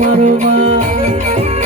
મારો માં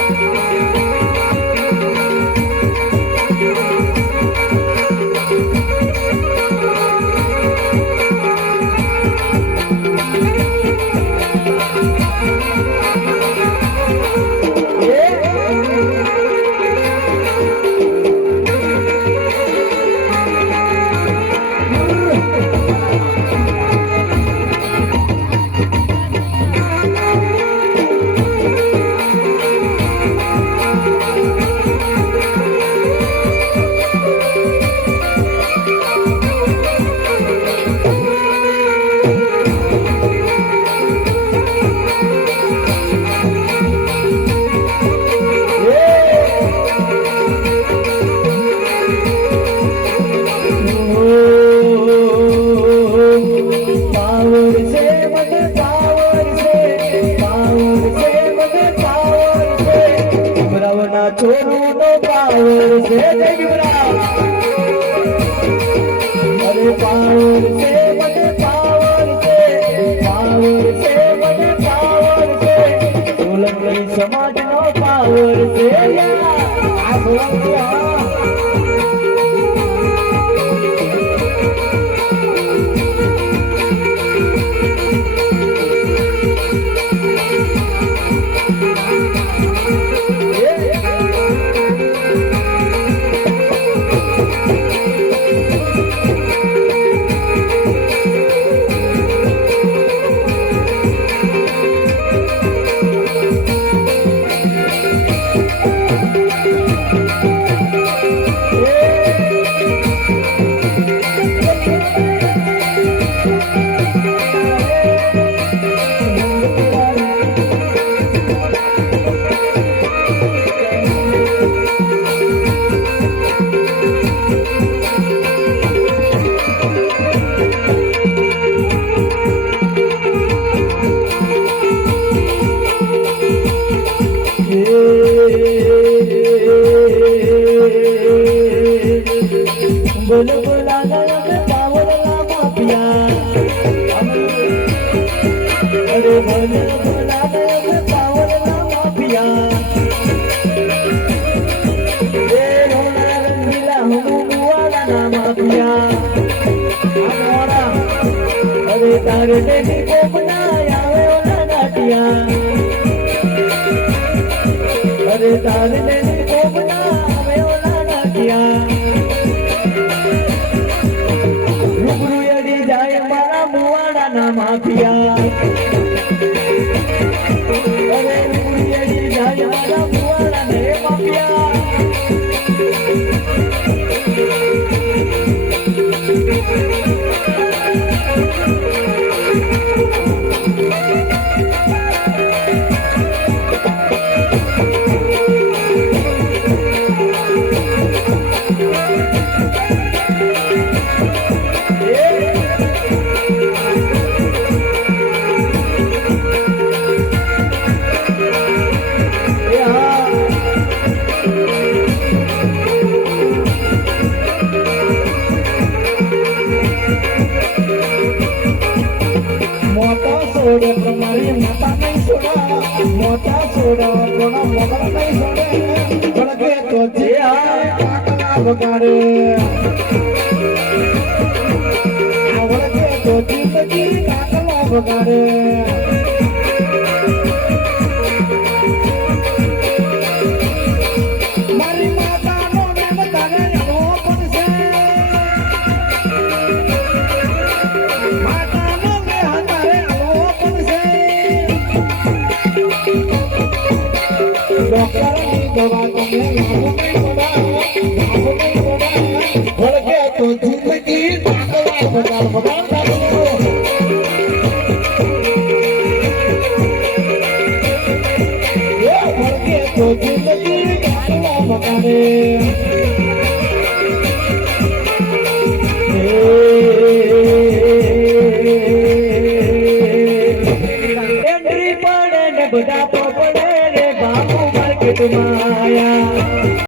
ભાવના છોરું નો પાવર છે અરે પાવર છે મને પાવર છે પાવર છે મને પાવર છે સોલંકી સમાજ નો પાવર છે આ સોલંકી बोलो बोला पावर माफिया अरे बोलो बोला पावर माफिया ये होना रंगीला हुआ ना माफिया अरे तारे देनी को बनाया ओला नाटिया अरे तारे देनी को बनाया ओला नाटिया माफिया अरे जाए वाला बुआला ने माफिया सोडे प्रमाणे माता नहीं सोडा मोटा सोडा कोना मोटा नहीं सोडे बड़के तो जे आकला बगाड़े बड़के तो जिंदगी आकला बगाड़े मारी माता नो नाम तारे नो पनसे माता नो में हतारे डॉक्टर की दवा तुम्हें लागू नहीं होगा बढ़ गया तो जिंदगी बगाड़ बढ़ गया तो जिंदगी बगाड़े एंट्री पड़े ने बड़ा पड़े रे बाबू मार्केट में आया